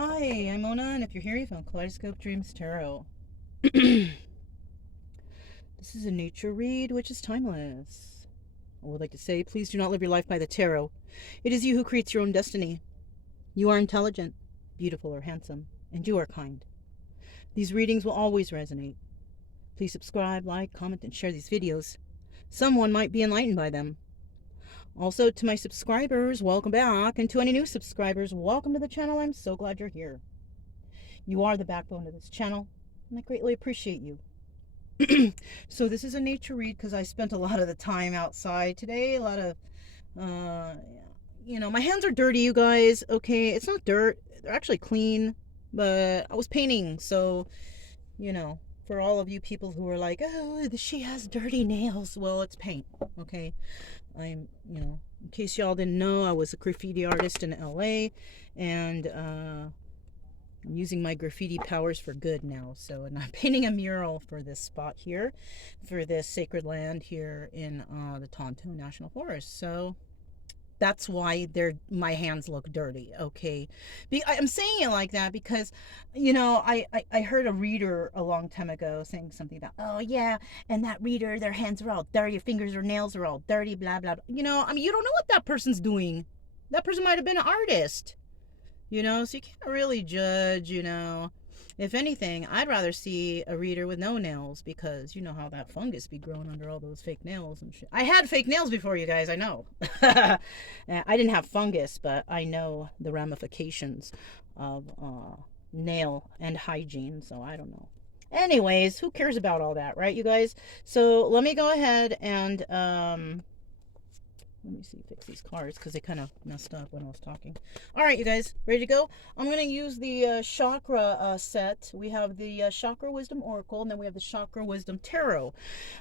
Hi, I'm Mona, and if you're here, you found Kaleidoscope Dreams Tarot. This is a nature read, which is timeless. I would like to say, please do not live your life by the tarot. It is you who creates your own destiny. You are intelligent, beautiful, or handsome, and you are kind. These readings will always resonate. Please subscribe, like, comment, and share these videos. Someone might be enlightened by them. Also, to my subscribers, welcome back, and to any new subscribers, welcome to the channel. I'm so glad you're here. You are the backbone of this channel, and I greatly appreciate you. So this is a nature read because I spent a lot of the time outside today. A lot of, my hands are dirty, you guys. Okay, it's not dirt. They're actually clean, but I was painting. So, for all of you people who are like, oh, she has dirty nails. Well, it's paint. Okay. In case y'all didn't know, I was a graffiti artist in LA, and I'm using my graffiti powers for good now. So, and I'm painting a mural for this spot here, for this sacred land here in the Tonto National Forest. So that's why my hands look dirty. Okay, I'm saying it like that because, I heard a reader a long time ago saying something about, oh yeah, and that reader, their hands are all dirty, your fingers or nails are all dirty, blah blah blah. You don't know what that person's doing. That person might have been an artist. So you can't really judge. If anything, I'd rather see a reader with no nails, because you know how that fungus be growing under all those fake nails and shit. I had fake nails before, you guys, I know. I didn't have fungus, but I know the ramifications of nail and hygiene, so I don't know. Anyways, who cares about all that, right, you guys? So let me go ahead and let me see, fix these cards because they kind of messed up when I was talking. All right, you guys, ready to go? I'm going to use the chakra set. We have the Chakra Wisdom Oracle, and then we have the Chakra Wisdom Tarot.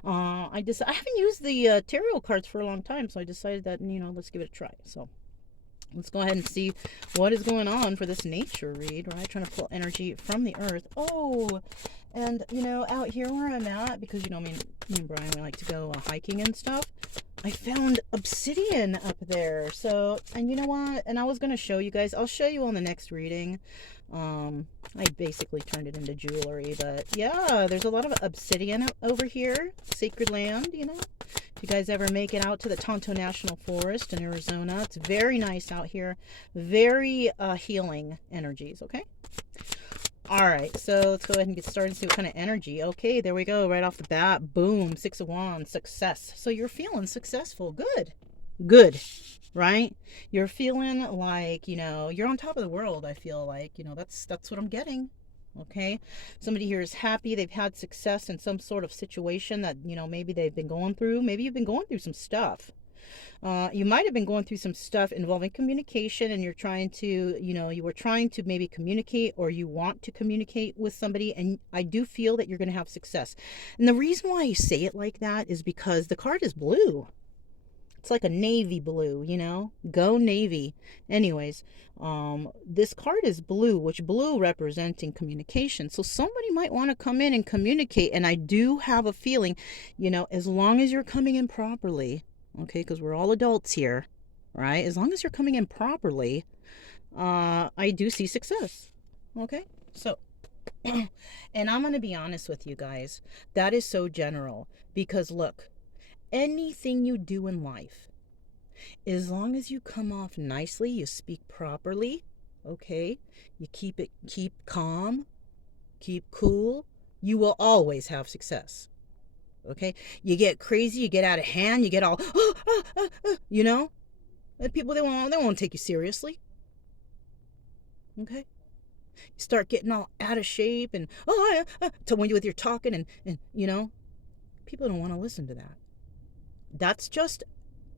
I haven't used the tarot cards for a long time, so I decided that, let's give it a try. So let's go ahead and see what is going on for this nature read, right? Trying to pull energy from the earth. Oh, and, out here where I'm at, because, me and Brian, we like to go hiking and stuff. I found obsidian up there. So, and you know what? And I was going to show you guys. I'll show you on the next reading. I basically turned it into jewelry. But yeah, there's a lot of obsidian over here. Sacred land, If you guys ever make it out to the Tonto National Forest in Arizona, it's very nice out here. Very healing energies, okay? All right, so let's go ahead and get started and see what kind of energy. Okay, there we go, right off the bat. Boom, Six of Wands, success. So you're feeling successful. Good, right? You're feeling like, you're on top of the world, I feel like. That's what I'm getting. Okay, somebody here is happy. They've had success in some sort of situation that, maybe they've been going through. Maybe you've been going through some stuff. You might have been going through some stuff involving communication, and you're trying to, you were trying to maybe communicate, or you want to communicate with somebody, and I do feel that you're going to have success. And the reason why I say it like that is because the card is blue. It's like a navy blue, go Navy. Anyways, this card is blue, which blue representing communication. So somebody might want to come in and communicate, and I do have a feeling, as long as you're coming in properly, okay, because we're all adults here, right? As long as you're coming in properly, I do see success. Okay, so and I'm going to be honest with you guys, that is so general, because look, anything you do in life, as long as you come off nicely, you speak properly, okay, you keep calm, keep cool, you will always have success. Okay, you get crazy, you get out of hand, you get all people, they won't take you seriously. Okay, you start getting all out of shape, and to when you're talking, and people don't want to listen to that. That's just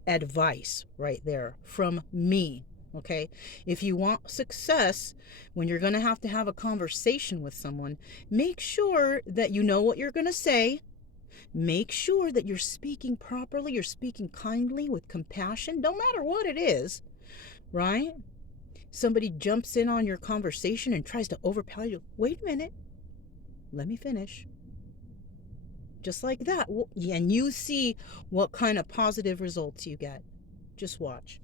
advice right there from me. Okay, if you want success, when you're going to have a conversation with someone, make sure that you know what you're going to say. Make sure that you're speaking properly, you're speaking kindly with compassion, no matter what it is, right? Somebody jumps in on your conversation and tries to overpower you. Wait a minute, let me finish. Just like that. And you see what kind of positive results you get. Just watch.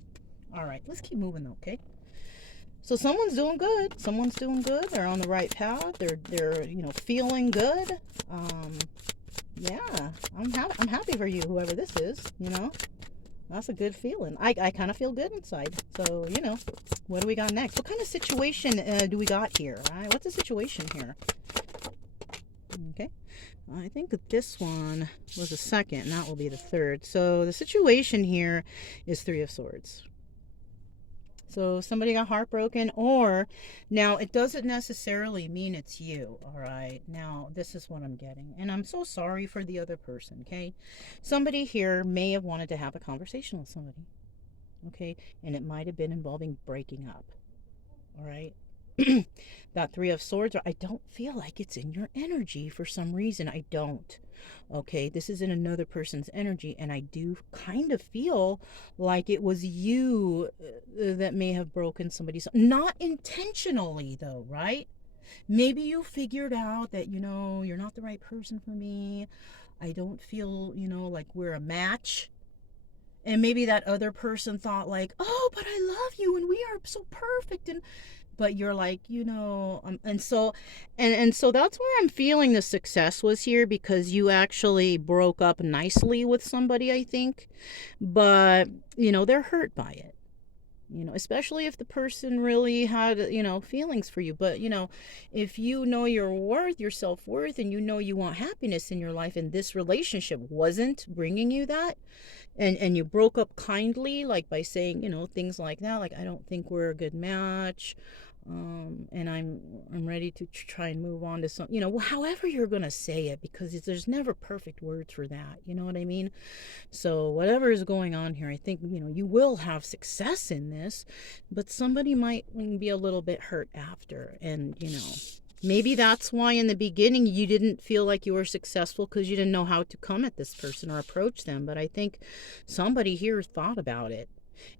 All right, let's keep moving though, okay? So someone's doing good. Someone's doing good. They're on the right path. They're feeling good. Yeah, I'm happy for you, whoever this is. That's a good feeling. I kind of feel good inside. So what do we got next? What kind of situation do we got here? Right? What's the situation here? Okay. I think that this one was the second, and that will be the third. So the situation here is Three of Swords. So somebody got heartbroken, or now it doesn't necessarily mean it's you, all right? Now, this is what I'm getting, and I'm so sorry for the other person, okay? Somebody here may have wanted to have a conversation with somebody, okay? And it might have been involving breaking up, all right? That Three of Swords, I don't feel like it's in your energy for some reason. I don't. Okay, this is in another person's energy, and I do kind of feel like it was you that may have broken somebody's, not intentionally though, right? Maybe you figured out that you're not the right person for me. I don't feel like we're a match. And maybe that other person thought like, oh, but I love you and we are so perfect, but you're like, and so that's where I'm feeling the success was here, because you actually broke up nicely with somebody, I think. But they're hurt by it, especially if the person really had feelings for you. But if you know your worth, your self-worth, and you want happiness in your life, and this relationship wasn't bringing you that, and you broke up kindly, like by saying things like that, like, I don't think we're a good match, and I'm ready to try and move on to some, however you're gonna say it, because there's never perfect words for that, you know what I mean? So whatever is going on here, I think you will have success in this, but somebody might be a little bit hurt after, and maybe that's why in the beginning you didn't feel like you were successful, because you didn't know how to come at this person or approach them. But I think somebody here thought about it.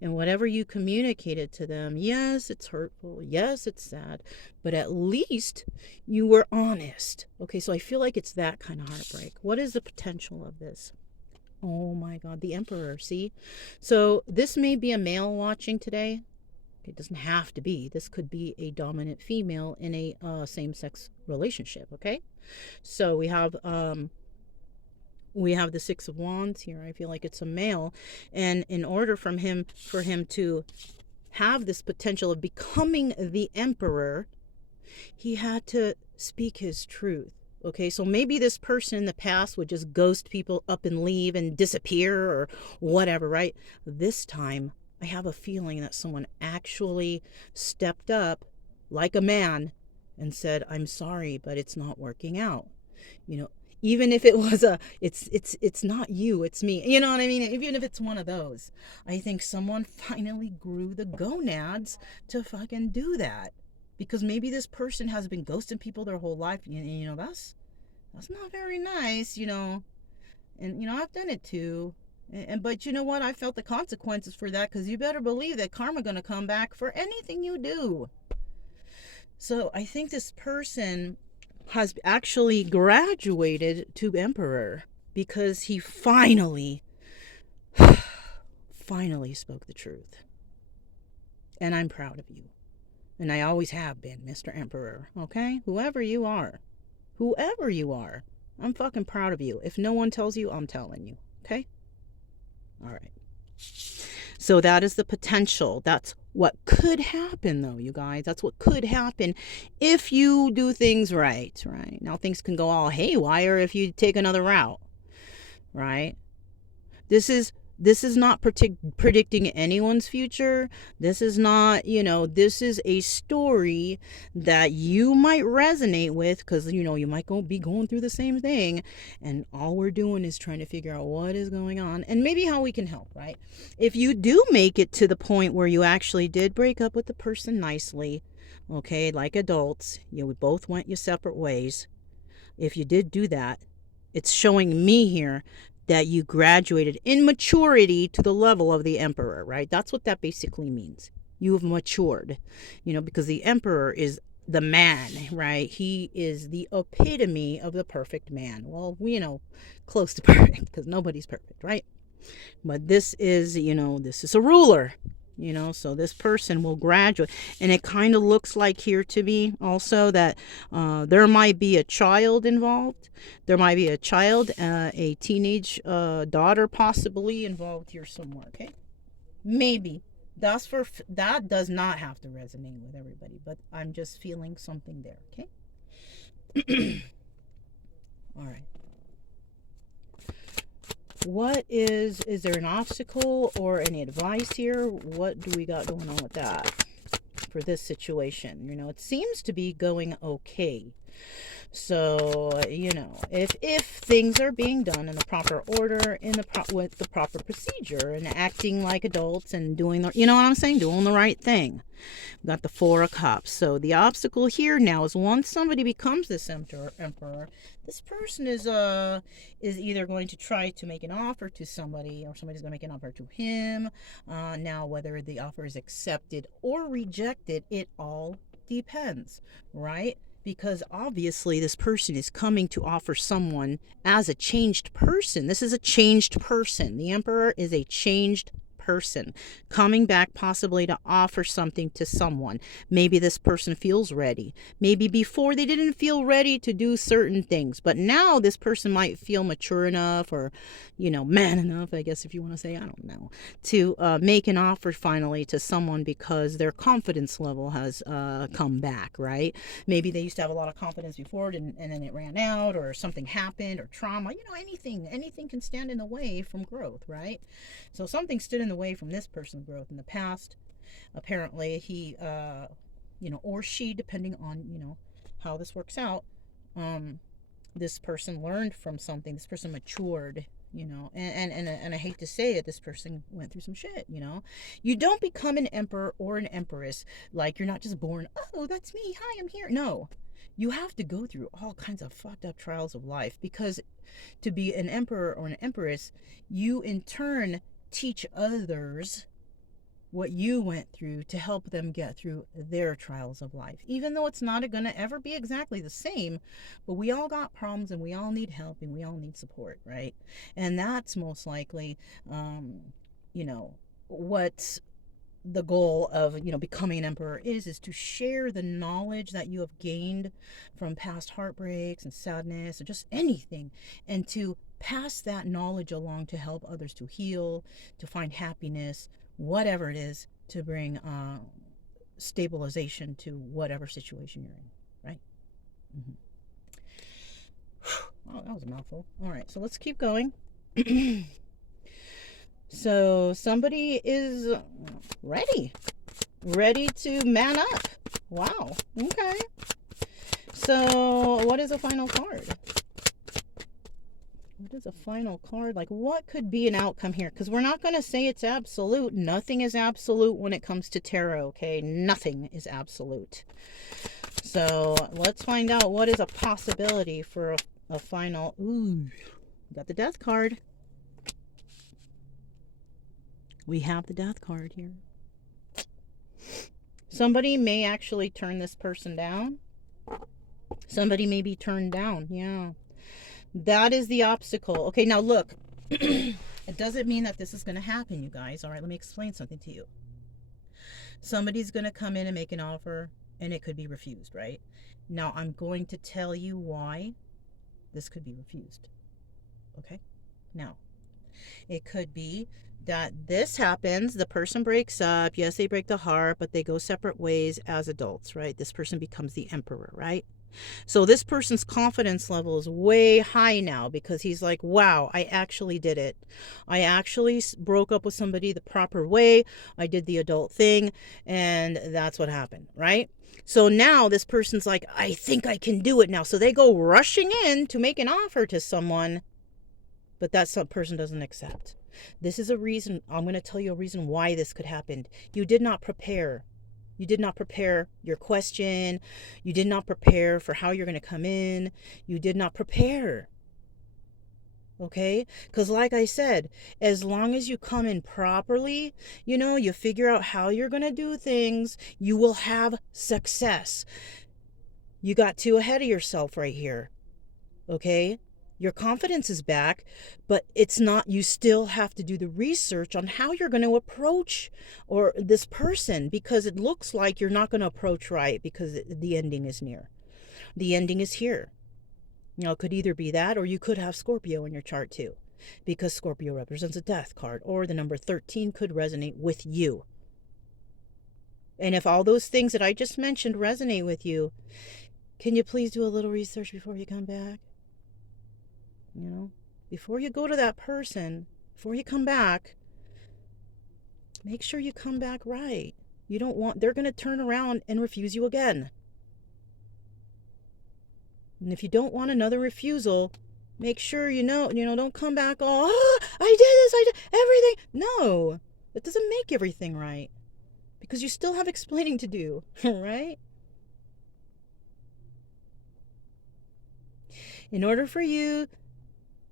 And whatever you communicated to them, yes, it's hurtful. Yes, it's sad. But at least you were honest. Okay, so I feel like it's that kind of heartbreak. What is the potential of this? Oh my God, the Emperor, see? So this may be a male watching today. It doesn't have to be. This could be a dominant female in a same-sex relationship, okay? So we have the Six of Wands here. I feel like it's a male, and in order for him to have this potential of becoming the Emperor, he had to speak his truth. Okay, so maybe this person in the past would just ghost people up and leave and disappear or whatever, right? This time, I have a feeling that someone actually stepped up like a man and said, I'm sorry, but it's not working out. Even if it was it's not you, it's me. You know what I mean? Even if it's one of those, I think someone finally grew the gonads to fucking do that. Because maybe this person has been ghosting people their whole life. That's not very nice, And, I've done it too. But you know what? I felt the consequences for that, because you better believe that karma going to come back for anything you do. So I think this person has actually graduated to Emperor, because he finally spoke the truth. And I'm proud of you. And I always have been, Mr. Emperor, okay? Whoever you are, I'm fucking proud of you. If no one tells you, I'm telling you, okay? All right. So that is the potential. That's what could happen, though, you guys. That's what could happen if you do things right, right? Now, things can go all haywire if you take another route, right? This is not predicting anyone's future. This is not, this is a story that you might resonate with, because, you might be going through the same thing. And all we're doing is trying to figure out what is going on and maybe how we can help, right? If you do make it to the point where you actually did break up with the person nicely, okay, like adults, we both went your separate ways. If you did do that, it's showing me here that you graduated in maturity to the level of the Emperor, right? That's what that basically means. You've matured, because the Emperor is the man, right? He is the epitome of the perfect man. Well, close to perfect, because nobody's perfect, right? But this is, this is a ruler. You know, so this person will graduate. And it kind of looks like here to me also that there might be a child involved. There might be a child, a teenage daughter possibly involved here somewhere. Okay, maybe that does not have to resonate with everybody, but I'm just feeling something there. Okay. All right. What is there an obstacle or any advice here? What do we got going on with that for this situation? You know, it seems to be going okay. So, you know, if things are being done in the proper order, with the proper procedure, and acting like adults and doing the, you know what I'm saying, doing the right thing. We got the Four of Cups. So the obstacle here now is once somebody becomes this emperor, this person is either going to try to make an offer to somebody, or somebody's going to make an offer to him. Now, whether the offer is accepted or rejected, it all depends, right? Because obviously this person is coming to offer someone as a changed person. This is a changed person. The Emperor is a changed person coming back possibly to offer something to someone. Maybe this person feels ready. Maybe before they didn't feel ready to do certain things, but now this person might feel mature enough, or, you know, man enough, I guess, if you want to say, I don't know, to make an offer finally to someone because their confidence level has come back, right? Maybe they used to have a lot of confidence before and then it ran out, or something happened, or trauma, you know, anything can stand in the way from growth, right? So something stood in the way from this person's growth in the past. Apparently he you know, or she, depending on, you know, how this works out, this person learned from something. This person matured, you know, and I hate to say it, this person went through some shit, you know. You don't become an emperor or an empress like you're not just born, oh, that's me, hi, I'm here. No, you have to go through all kinds of fucked up trials of life, because to be an emperor or an empress, you in turn teach others what you went through to help them get through their trials of life, even though it's not going to ever be exactly the same. But we all got problems, and we all need help, and we all need support, right? And that's most likely you know, what the goal of, you know, becoming an emperor is to share the knowledge that you have gained from past heartbreaks and sadness, or just anything, and to pass that knowledge along to help others to heal, to find happiness, whatever it is, to bring stabilization to whatever situation you're in, right? Oh, that was a mouthful. All right, so let's keep going. So somebody is ready to man up. Wow. Okay. So what is a final card? What is a final card? Like, what could be an outcome here? Because we're not going to say it's absolute. Nothing is absolute when it comes to tarot, okay? Nothing is absolute. So let's find out what is a possibility for a final. Ooh, got the Death card. We have the Death card here. Somebody may actually turn this person down. Somebody may be turned down. Yeah. That is the obstacle. Okay, now look. It doesn't mean that this is going to happen, you guys. All right, let me explain something to you. Somebody's going to come in and make an offer, and it could be refused, right? Now, I'm going to tell you why this could be refused. Okay? Now, it could be that this happens, the person breaks up, yes, they break the heart, but they go separate ways as adults, right? This person becomes the emperor, right? So this person's confidence level is way high now, because he's like, wow, I actually did it. I actually broke up with somebody the proper way. I did the adult thing, and that's what happened, right? So now this person's like, I think I can do it now. So they go rushing in to make an offer to someone, but that person doesn't accept. This is a reason. I'm going to tell you a reason why this could happen. You did not prepare. You did not prepare your question. You did not prepare for how you're going to come in. You did not prepare. Okay? Because like I said, as long as you come in properly, you know, you figure out how you're going to do things, you will have success. You got too ahead of yourself right here. Okay? Your confidence is back, but it's not, you still have to do the research on how you're going to approach or this person, because it looks like you're not going to approach right because the ending is near. The ending is here. It could either be that, or you could have Scorpio in your chart too, because Scorpio represents a death card, or the number 13 could resonate with you. And if all those things that I just mentioned resonate with you, can you please do a little research before you come back? Before you go to that person, before you come back, make sure you come back right. You don't want, they're going to turn around and refuse you again. And if you don't want another refusal, make sure don't come back all, I did this, I did everything. No, that doesn't make everything right, because you still have explaining to do, right? In order for you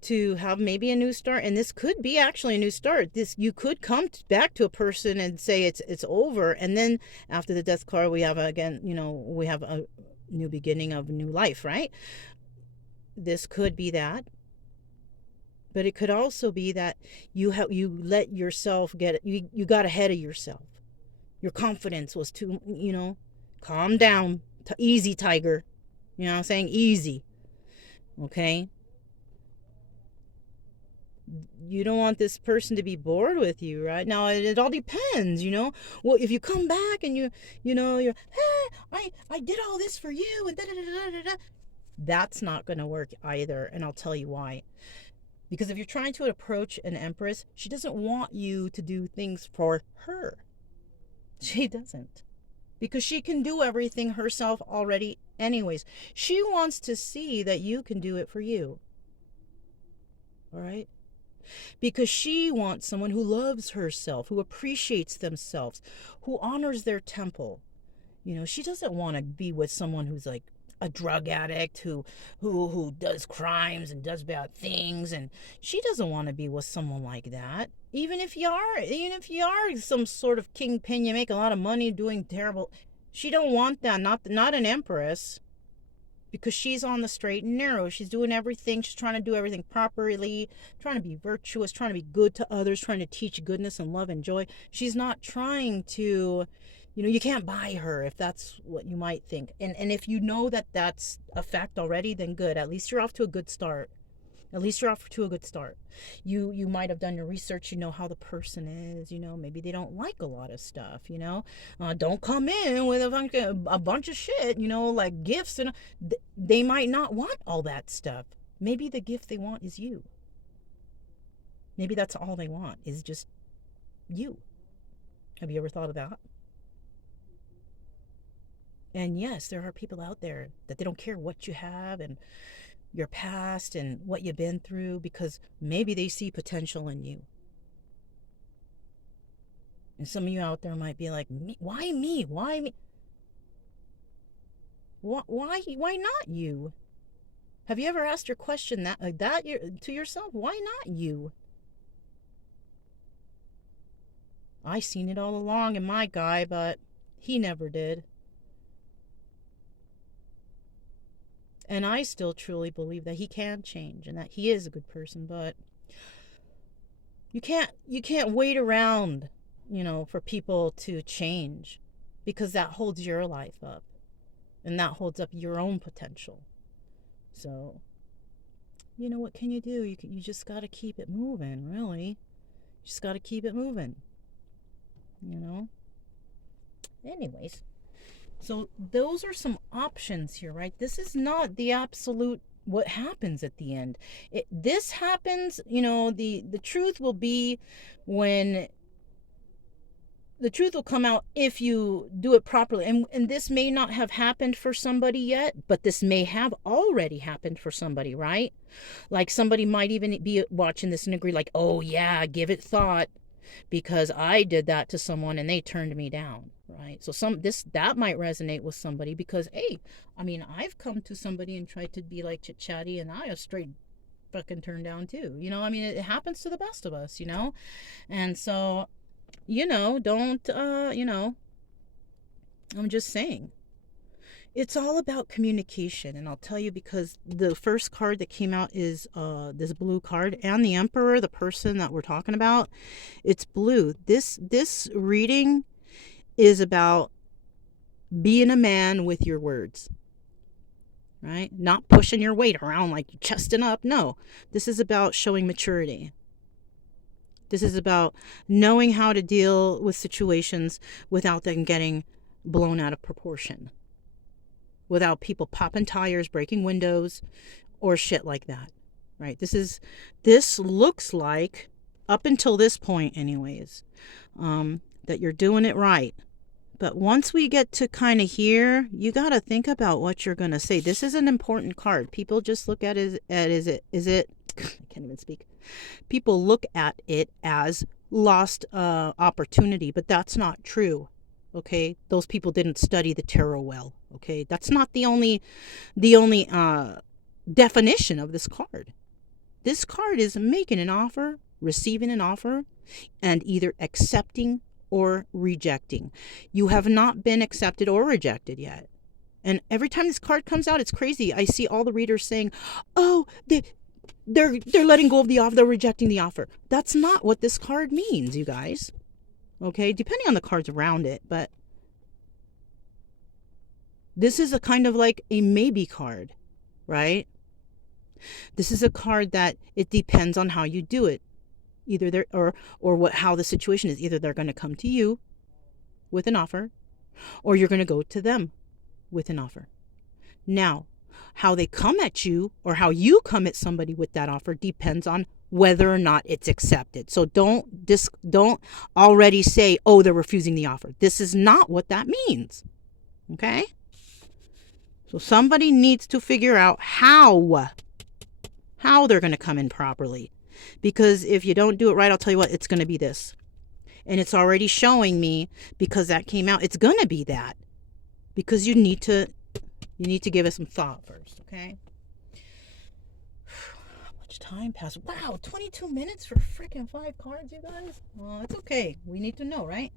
to have maybe a new start, and this could be actually a new start, you could come back to a person and say it's over, and then after the death card we have we have a new beginning of a new life, right? This could be that, but it could also be that you let yourself you got ahead of yourself. Your confidence was too, calm down, easy, tiger. You know what I'm saying? Easy. Okay? You don't want this person to be bored with you, right? Now, it all depends, Well, if you come back and you're, hey, I did all this for you, and da-da-da-da-da-da, that's not going to work either, and I'll tell you why. Because if you're trying to approach an empress, she doesn't want you to do things for her. She doesn't. Because she can do everything herself already anyways. She wants to see that you can do it for you. All right? Because she wants someone who loves herself, who appreciates themselves, who honors their temple. She doesn't want to be with someone who's like a drug addict, who does crimes and does bad things, and she doesn't want to be with someone like that. Even if you are some sort of kingpin, you make a lot of money doing terrible, she don't want that. Not an empress. Because she's on the straight and narrow. She's doing everything. She's trying to do everything properly, trying to be virtuous, trying to be good to others, trying to teach goodness and love and joy. She's not trying to, you can't buy her, if that's what you might think. And if you know that that's a fact already, then good. At least you're off to a good start. You might have done your research. You know how the person is. Maybe they don't like a lot of stuff. Don't come in with a bunch of shit. Like gifts, and they might not want all that stuff. Maybe the gift they want is you. Maybe that's all they want, is just you. Have you ever thought of that? And yes, there are people out there that they don't care what you have and your past and what you've been through, because maybe they see potential in you. And some of you out there might be like, why me? Why me? Why not you? Have you ever asked your question to yourself? Why not you? I seen it all along in my guy, but he never did. And I still truly believe that he can change and that he is a good person, but you can't wait around, for people to change, because that holds your life up and that holds up your own potential. So, what can you do? You just got to keep it moving, really. You just got to keep it moving, Anyways. So those are some options here, right? This is not the absolute what happens at the end. This happens, the truth will be when the truth will come out if you do it properly. And this may not have happened for somebody yet, but this may have already happened for somebody, right? Like somebody might even be watching this and agree like, oh yeah, give it thought, because I did that to someone and they turned me down, right? So that might resonate with somebody, because hey, I've come to somebody and tried to be like chit chatty, and I was straight fucking turned down too. It happens to the best of us, and so, don't I'm just saying, It's all about communication, and I'll tell you, because the first card that came out is this blue card, and the Emperor, the person that we're talking about, it's blue. This reading is about being a man with your words, right? Not pushing your weight around like you're chesting up. No, this is about showing maturity. This is about knowing how to deal with situations without them getting blown out of proportion, without people popping tires, breaking windows, or shit like that, right? This looks like, up until this point anyways, that you're doing it right. But once we get to kind of here, you got to think about what you're going to say. This is an important card. People just look at it as, is it, I can't even speak. People look at it as lost opportunity, but that's not true. Okay, those people didn't study the tarot well. Okay, that's not the only definition of this card. This card is making an offer, receiving an offer, and either accepting or rejecting. You have not been accepted or rejected yet. And every time this card comes out, it's crazy. I see all the readers saying, "Oh, they're letting go of the offer, they're rejecting the offer." That's not what this card means, you guys. Okay, depending on the cards around it, but this is a kind of like a maybe card, right? This is a card that it depends on how you do it. Either they're or how the situation is. Either they're going to come to you with an offer, or you're going to go to them with an offer. Now, how they come at you or how you come at somebody with that offer depends on whether or not it's accepted. So don't already say, "Oh, they're refusing the offer." This is not what that means. Okay? So somebody needs to figure out how they're going to come in properly. Because if you don't do it right, I'll tell you what, it's going to be this. And it's already showing me, because that came out, it's going to be that. Because you need to give it some thought first, okay? How much time passed? Wow, 22 minutes for freaking 5 cards, you guys? Well, it's okay. We need to know, right?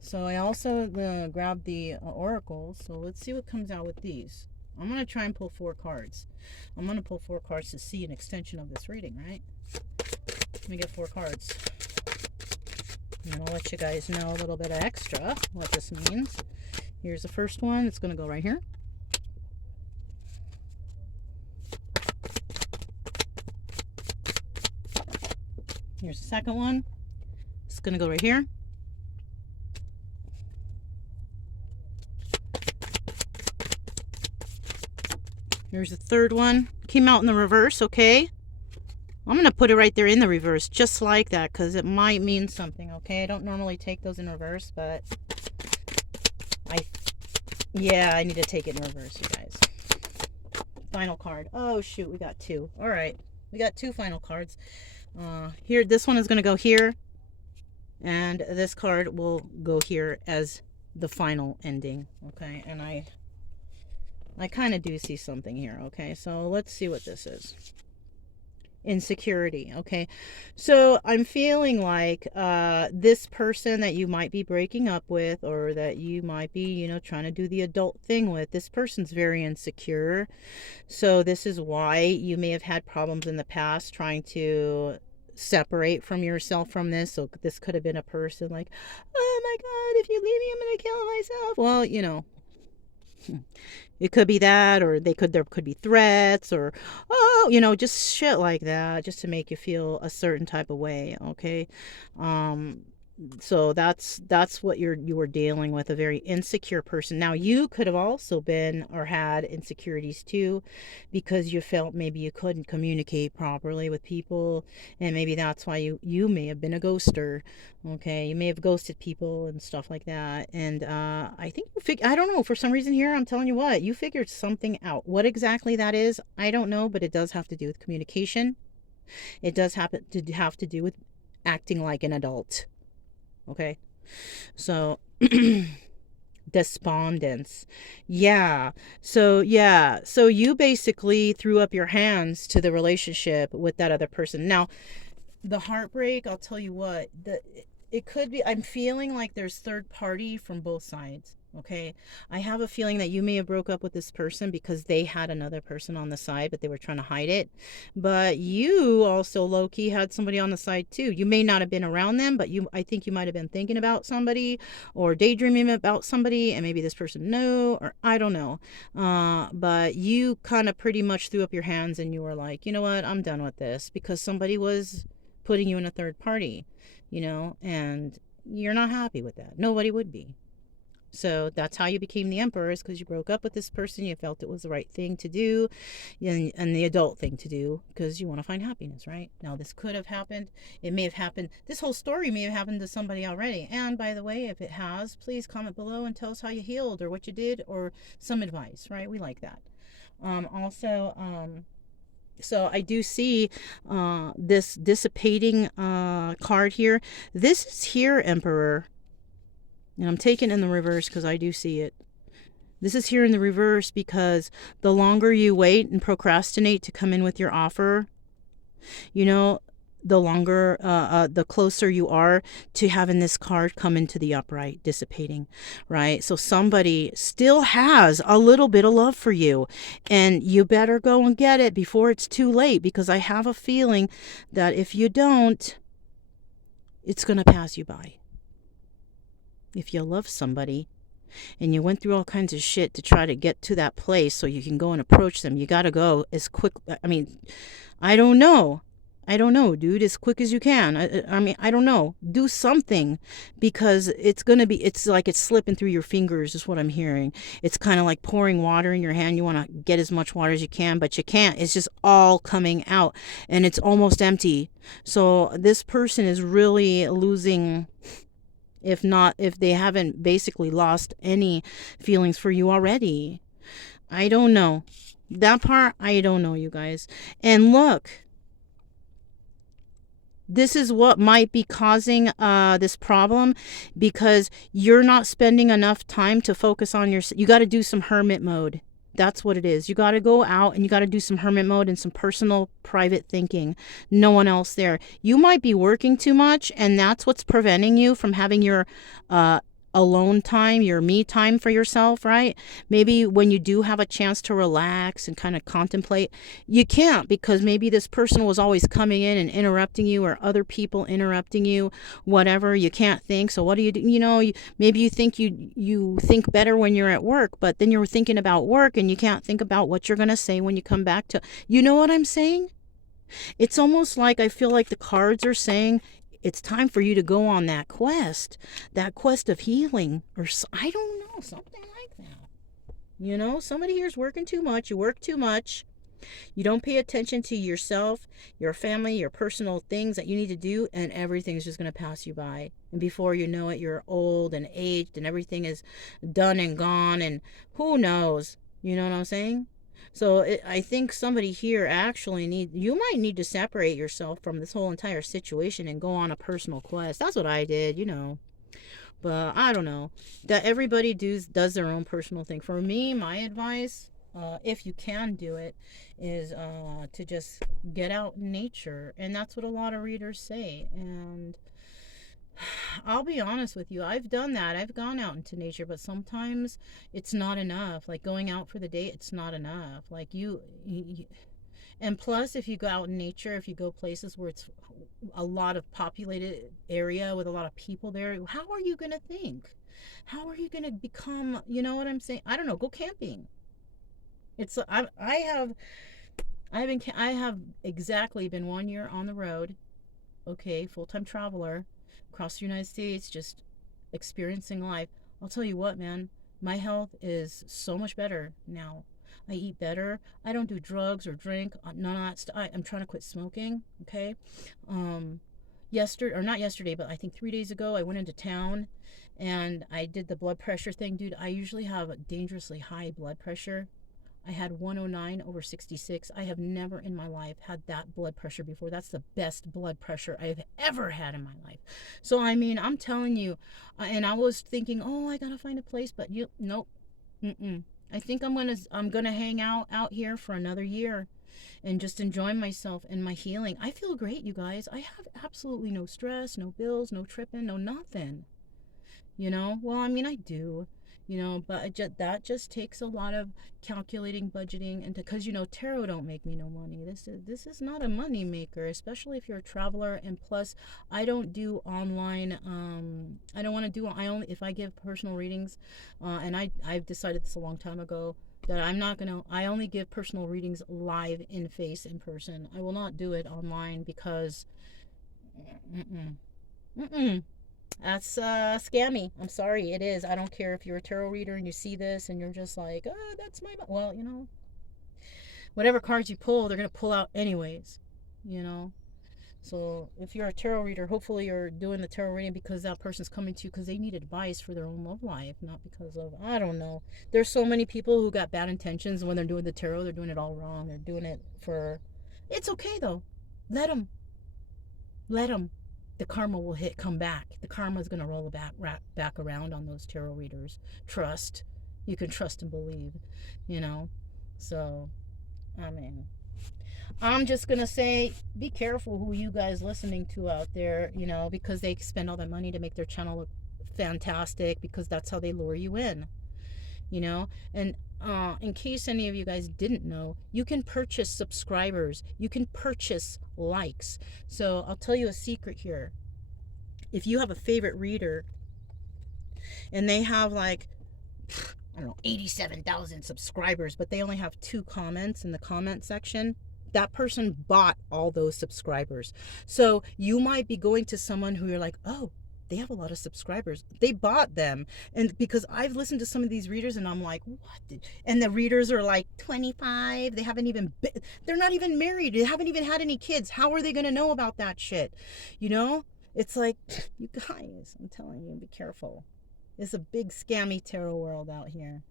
So I also grabbed the oracles. So let's see what comes out with these. I'm going to try and pull 4 cards. I'm going to pull 4 cards to see an extension of this reading, right? Let me get 4 cards. And I'll let you guys know a little bit of extra what this means. Here's the first one. It's going to go right here. Here's the second one. It's going to go right here. Here's the third one. Came out in the reverse, okay? I'm going to put it right there in the reverse, just like that, because it might mean something, okay? I don't normally take those in reverse, but I need to take it in reverse, you guys. Final card. Oh, shoot, we got 2. All right, we got 2 final cards. Here, this one is going to go here, and this card will go here as the final ending, okay? And I kind of do see something here, okay? So let's see what this is. Insecurity, okay? So I'm feeling like this person that you might be breaking up with, or that you might be, trying to do the adult thing with, this person's very insecure. So this is why you may have had problems in the past trying to separate from yourself from this. So this could have been a person like, "Oh my God, if you leave me, I'm going to kill myself." Well, it could be that, or there could be threats, or just shit like that, just to make you feel a certain type of way, okay? So that's what you were dealing with, a very insecure person. Now, you could have also been or had insecurities too, because you felt maybe you couldn't communicate properly with people, and maybe that's why you may have been a ghoster, okay? You may have ghosted people and stuff like that. And I think I don't know, for some reason here, I'm telling you what, you figured something out. What exactly that is, I don't know, but it does have to do with communication. It does have to do with acting like an adult. Okay, so despondence. So you basically threw up your hands to the relationship with that other person. Now, the heartbreak, I'll tell you what, it could be, I'm feeling like there's third party from both sides. Okay. I have a feeling that you may have broke up with this person because they had another person on the side, but they were trying to hide it. But you also low key had somebody on the side too. You may not have been around them, but I think you might have been thinking about somebody or daydreaming about somebody, and maybe this person knew, or I don't know. But you kind of pretty much threw up your hands and you were like, you know what, I'm done with this, because somebody was putting you in a third party, and you're not happy with that. Nobody would be. So that's how you became the emperor, is because you broke up with this person. You felt it was the right thing to do, and the adult thing to do, because you want to find happiness, right? Now, this could have happened. It may have happened. This whole story may have happened to somebody already. And by the way, if it has, please comment below and tell us how you healed or what you did or some advice, right? We like that. So I do see this dissipating card here. This is here, Emperor. And I'm taking it in the reverse because I do see it. This is here in the reverse because the longer you wait and procrastinate to come in with your offer, the longer, the closer you are to having this card come into the upright, dissipating, right? So somebody still has a little bit of love for you, and you better go and get it before it's too late, because I have a feeling that if you don't, it's going to pass you by. If you love somebody and you went through all kinds of shit to try to get to that place so you can go and approach them, you got to go as quick. I mean, I don't know, dude, as quick as you can. I don't know. Do something, because it's like it's slipping through your fingers is what I'm hearing. It's kind of like pouring water in your hand. You want to get as much water as you can, but you can't. It's just all coming out and it's almost empty. So this person is really losing, if they haven't basically lost any feelings for you already. I don't know. That part, I don't know, you guys. And look, this is what might be causing this problem, because you're not spending enough time to focus on you got to do some hermit mode. That's what it is. You got to go out and you got to do some hermit mode and some personal private thinking. No one else there. You might be working too much, and that's what's preventing you from having your alone time, your me time for yourself, right? Maybe when you do have a chance to relax and kind of contemplate, you can't, because maybe this person was always coming in and interrupting you, or other people interrupting you, whatever. You can't think. So what do you do? Maybe you think you think better when you're at work, but then you're thinking about work and you can't think about what you're going to say when you come back to, you know what I'm saying? It's almost like I feel like the cards are saying, it's time for you to go on that quest of healing, or I don't know, something like that. Somebody here's working too much. You work too much. You don't pay attention to yourself, your family, your personal things that you need to do, and everything's just going to pass you by. And before you know it, you're old and aged and everything is done and gone, and who knows? You know what I'm saying? So I think somebody here actually you might need to separate yourself from this whole entire situation and go on a personal quest. That's what I did, But I don't know. That everybody does their own personal thing. For me, my advice, if you can do it, is to just get out in nature. And that's what a lot of readers say. And I'll be honest with you, I've done that. I've gone out into nature, but sometimes it's not enough. Like going out for the day, it's not enough. Like you and plus, if you go out in nature, if you go places where it's a lot of populated area with a lot of people there, how are you going to think? How are you going to become, you know what I'm saying? I don't know, go camping. I have exactly been 1 year on the road. Okay, full-time traveler across the United States, just experiencing life. I'll tell you what, man, my health is so much better now. I eat better. I don't do drugs or drink. None of that stuff. I'm trying to quit smoking. Okay. Not yesterday, but I think 3 days ago, I went into town and I did the blood pressure thing. Dude, I usually have a dangerously high blood pressure. I had 109/66. I have never in my life had that blood pressure before. That's the best blood pressure I've ever had in my life. So, I mean, I'm telling you, and I was thinking, oh, I gotta find a place, but nope. I think I'm gonna hang out here for another year. and just enjoying myself and my healing. I feel great, you guys. I have absolutely no stress, no bills, no tripping, no nothing. Well, I mean, I do, but that just takes a lot of calculating, budgeting, and because tarot don't make me no money. This is not a money maker, especially if you're a traveler. And plus, I don't do online. I don't want to do. I only if I give personal readings, and I've decided this a long time ago that I'm not gonna. I only give personal readings live in person. I will not do it online because. Mm-mm. Mm-mm. That's scammy. I'm sorry, it is. I don't care if you're a tarot reader and you see this and you're just like, oh, that's my. Well, whatever cards you pull, they're going to pull out anyways, you know? So if you're a tarot reader, hopefully you're doing the tarot reading because that person's coming to you because they need advice for their own love life, not because of, I don't know. There's so many people who got bad intentions when they're doing the tarot. They're doing it all wrong. They're doing it for. It's okay though. Let them. Let them. The karma will come back. The karma is going to roll back around on those tarot readers. Trust. You can trust and believe, So, I mean, I'm just going to say be careful who you guys listening to out there, because they spend all that money to make their channel look fantastic because that's how they lure you in, and in case any of you guys didn't know, you can purchase subscribers. You can purchase likes. So I'll tell you a secret here. If you have a favorite reader and they have I don't know, 87,000 subscribers, but they only have 2 comments in the comment section, that person bought all those subscribers. So you might be going to someone who you're like, oh, they have a lot of subscribers. They bought them. And because I've listened to some of these readers and I'm like, what? And the readers are like 25. They haven't even they're not even married. They haven't even had any kids. How are they going to know about that shit? It's like, you guys, I'm telling you, be careful. It's a big scammy tarot world out here.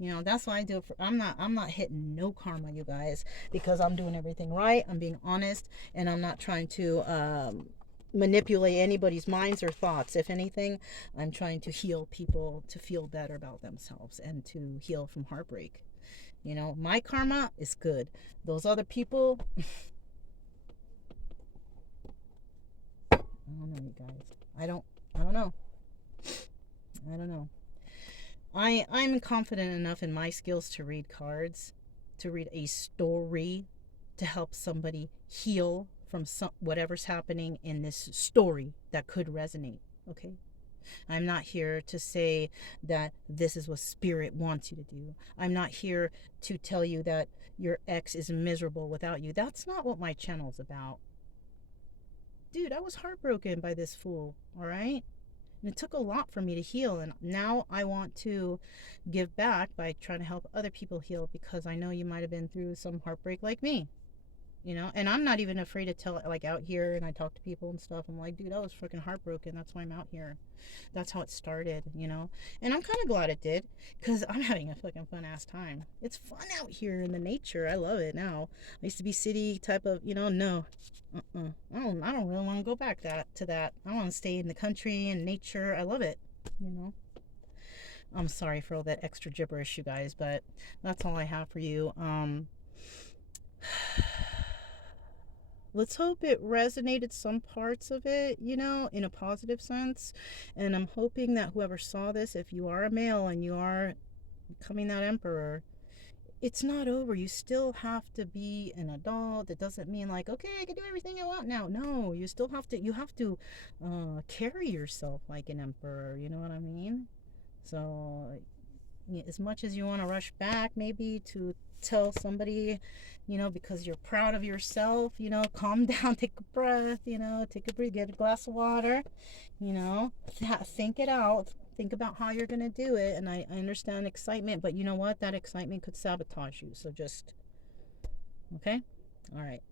That's why I do it I'm not hitting no karma, you guys, because I'm doing everything right. I'm being honest, and I'm not trying to manipulate anybody's minds or thoughts. If anything, I'm trying to heal people to feel better about themselves and to heal from heartbreak. My karma is good. Those other people, I don't know, you guys. I don't know. I don't know. I'm confident enough in my skills to read cards, to read a story, to help somebody heal from whatever's happening in this story that could resonate. Okay? I'm not here to say that this is what spirit wants you to do. I'm not here to tell you that your ex is miserable without you. That's not what my channel's about. Dude, I was heartbroken by this fool, all right? And it took a lot for me to heal, and now I want to give back by trying to help other people heal, because I know you might have been through some heartbreak like me. And I'm not even afraid to tell it, out here, and I talk to people and stuff. I'm like, dude, I was freaking heartbroken. That's why I'm out here. That's how it started, and I'm kind of glad it did, because I'm having a fucking fun ass time. It's fun out here in the nature. I love it now. I used to be city type of, no. I don't really want to go back to that. I want to stay in the country and nature. I love it, I'm sorry for all that extra gibberish, you guys, but that's all I have for you. Let's hope it resonated some parts of it, in a positive sense. And I'm hoping that whoever saw this, if you are a male and you are becoming that emperor, it's not over. You still have to be an adult. It doesn't mean okay, I can do everything I want now. No, you still have to carry yourself like an emperor. You know what I mean? So as much as you want to rush back maybe to tell somebody, because you're proud of yourself, calm down, take a breath, take a breath, get a glass of water, think it out, think about how you're going to do it. And I understand excitement, but you know what? That excitement could sabotage you. So just, okay? All right.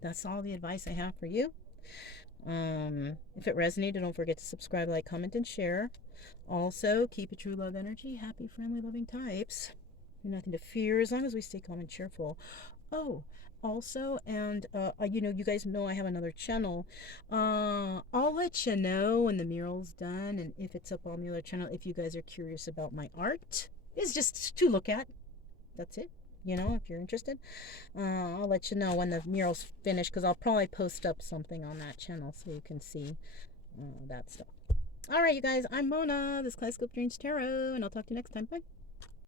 That's all the advice I have for you. If it resonated, don't forget to subscribe, like, comment, and share. Also, keep a true love energy. Happy, friendly, loving types. Nothing to fear as long as we stay calm and cheerful. Oh, also, and you guys know I have another channel. I'll let you know when the mural's done and if it's up on the other channel. If you guys are curious about my art, it's just to look at. That's it. you know, if you're interested. I'll let you know when the mural's finished, because I'll probably post up something on that channel so you can see that stuff. All right, you guys, I'm Mona, this Clay Sculptures Tarot, and I'll talk to you next time. Bye.